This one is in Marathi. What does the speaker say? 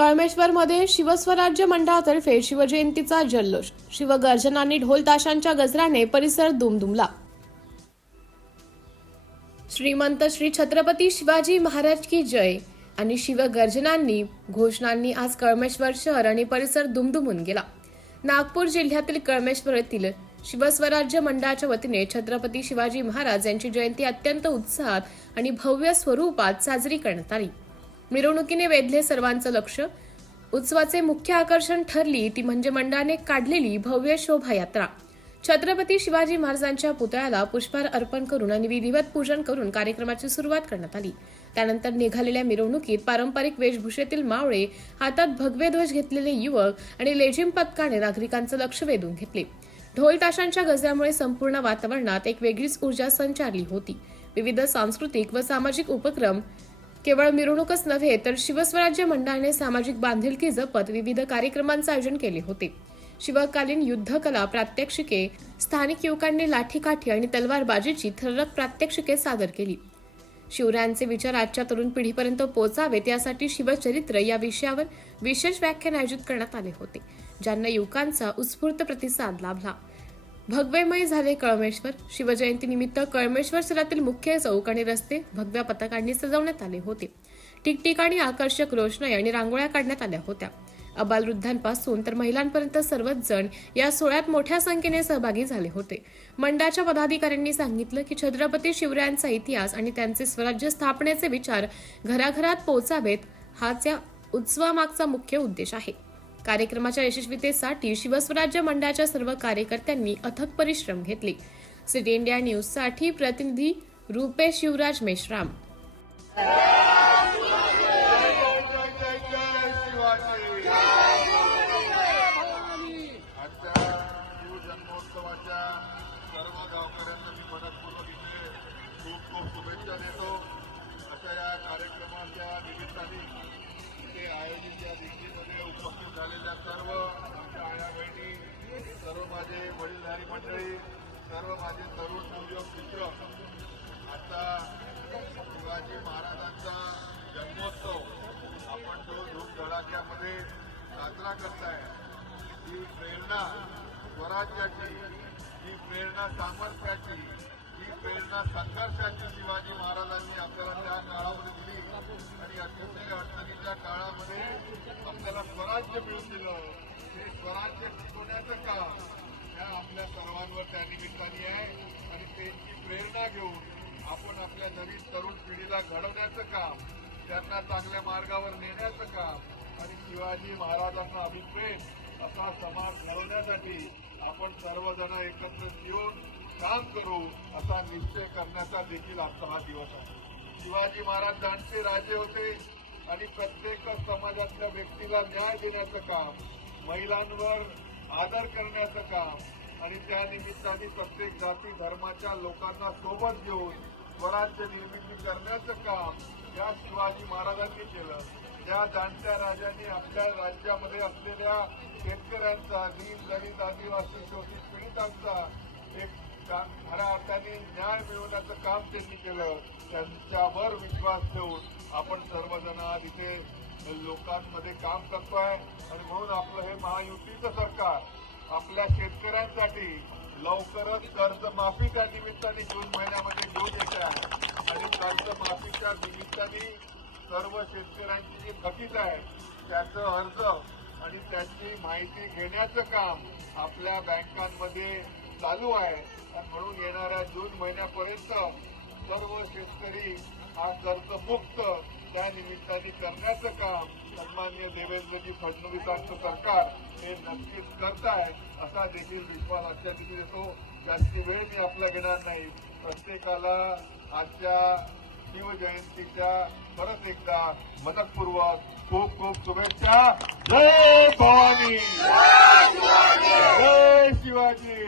कळमेश्वरमध्ये शिवस्वराज्य मंडळातर्फे शिवजयंतीचा जल्लोष, शिवगर्जनांनी ढोल ताशांच्या गजराने परिसर दुमदुमला। श्रीमंत श्री छत्रपती शिवाजी महाराज की जय आणि शिवगर्जनांनी घोषणांनी आज कळमेश्वर शहर आणि परिसर दुमदुमून गेला। नागपूर जिल्ह्यातील कळमेश्वर येथील शिवस्वराज्य मंडळाच्या वतीने छत्रपती शिवाजी महाराज यांची जयंती अत्यंत उत्साहात आणि भव्य स्वरूपात साजरी करण्यात आली। मिरवणुकीने वेधले सर्वांचं लक्ष। उत्सवाचे मुख्य आकर्षण ठरली ती म्हणजे मंडळाने काढलेली भव्य शोभायात्रा। छत्रपती शिवाजी महाराजांच्या पुतळ्याला पुष्पहार अर्पण करून आणि विधिवत पूजन करून कार्यक्रमाची सुरुवात करण्यात आली। त्यानंतर निघालेल्या मिरवणुकीत पारंपरिक वेशभूषेतील मावळे, हातात भगवे ध्वज घेतलेले युवक आणि लेझिम पथकाने नागरिकांचं लक्ष वेधून घेतले। ढोल ताशांच्या गजरामुळे संपूर्ण वातावरणात एक वेगळीच ऊर्जा संचारली होती। विविध सांस्कृतिक व सामाजिक उपक्रम, केवळ मिरवणूकच नव्हे तर शिवस्वराज्य मंडळाने सामाजिक बांधिलकी जपत विविध कार्यक्रमांचे आयोजन केले होते। शिवकालीन युद्धकला प्रात्यक्षिके, स्थानिक युवकांनी लाठीकाठी आणि तलवारबाजीची थरक प्रात्यक्षिके सादर केली। शिवरायांचे विचार आजच्या तरुण पिढीपर्यंत पोहोचावेत यासाठी शिवचरित्र या विषयावर विशेष व्याख्यान आयोजित करण्यात आले होते, ज्यांना युवकांचा उत्स्फूर्त प्रतिसाद लाभला। भगवेमय झाले कळमेश्वर। शिवजयंतीनिमित्त कळमेश्वर शहरातील मुख्य चौक आणि रस्ते भगव्या पताकांनी सजवण्यात आले होते। ठिकठिकाणी आकर्षक रोषणाई आणि रांगोळ्या काढण्यात आल्या होत्या। अबालवृद्धांपासून तर महिलांपर्यंत सर्वच जण या सोहळ्यात मोठ्या संख्येने सहभागी झाले होते। मंडळाच्या पदाधिकाऱ्यांनी सांगितलं की छत्रपती शिवरायांचा इतिहास आणि त्यांचे स्वराज्य स्थापनेचे विचार घराघरात पोहोचावेत, हाच या उत्सवामागचा मुख्य उद्देश आहे। कार्यक्रमाच्या यशस्वीतेसाठी शिवस्वराज्य मंडळाच्या सर्व कार्यकर्त्यांनी अथक परिश्रम घेतले। सिटी इंडिया न्यूज साठी प्रतिनिधी रुपेश युवराज मेश्राम। खूप शुभेच्छा देतो। अशा या कार्यक्रमाच्या निमित्ताने इथे आयोजित या दिंडीमध्ये उपस्थित झालेल्या सर्व आमच्या आया बहिणी, सर्व माझे वडीलधारी मंडळी, सर्व माझे तरुण नवयुवक मित्र, आता शिवाजी महाराजांचा जन्मोत्सव आपण तो धूमधडाक्यामध्ये साजरा करताय। ही प्रेरणा स्वराज्याची, ही प्रेरणा सामर्थ्याची, ही प्रेरणा संघर्षाची शिवाजी महाराजांनी आपल्याला त्या काळामध्ये दिली आणि अतिशय अडचणीच्या काळामध्ये आपल्याला स्वराज्य मिळवून दिलं। हे स्वराज्य टिकवण्याचं काम त्या आपल्या सर्वांवर त्या निमित्ताने आहे आणि त्यांची प्रेरणा घेऊन आपण आपल्या नवीन तरुण पिढीला घडवण्याचं काम, त्यांना चांगल्या मार्गावर नेण्याचं काम आणि शिवाजी महाराजांना अभिप्रेत असा समाज घडवण्यासाठी आपण सर्वजण एकत्र येऊन काम करू असा निश्चय करण्याचा देखील आजचा हा दिवस आहे। शिवाजी महाराज जाणते राजे होते आणि प्रत्येक समाजातल्या व्यक्तीला न्याय देण्याचं काम, महिलांवर आदर करण्याचं काम आणि त्या निमित्ताने प्रत्येक जाती धर्माच्या लोकांना सोबत घेऊन स्वराज्य निर्मिती करण्याचं काम या शिवाजी महाराजांनी केलं। त्या जाणत्या राजांनी आपल्या राज्यामध्ये असलेल्या शेतकऱ्यांचा, दीनदलित, आदिवासी, शोषित पीडितांचा एक खऱ्या अर्थाने न्याय मिळवण्याचं काम त्यांनी केलं। त्यांच्यावर विश्वास ठेवून आपण सर्वजण आज इथे लोकांमध्ये काम करतोय आणि म्हणून आपलं हे महायुतीचं सरकार आपल्या शेतकऱ्यांसाठी लवकरच कर्जमाफीच्या निमित्ताने जून महिन्यामध्ये घेऊन येत आहे आणि कर्जमाफीच्या निमित्ताने सर्व शेतकऱ्यांची जी थकीत आहे त्याचं अर्ज आणि त्याची माहिती घेण्याचं काम आपल्या बँकांमध्ये चालू आहे। म्हणून येणाऱ्या जून महिन्यापर्यंत सर्व शेतकरी हा कर्जमुक्त त्या निमित्ताने करण्याचं काम सन्माननीय देवेंद्रजी फडणवीसांचं सरकार हे नक्कीच करत आहे असा देखील विश्वास आजच्या दिवशी देतो। जास्ती वेळ मी आपला घेणार नाही। प्रत्येकाला आजच्या शिवजयंतीच्या परत एकदा मनपूर्वक खूप खूप शुभेच्छा। जय भवानी, जय शिवाजी।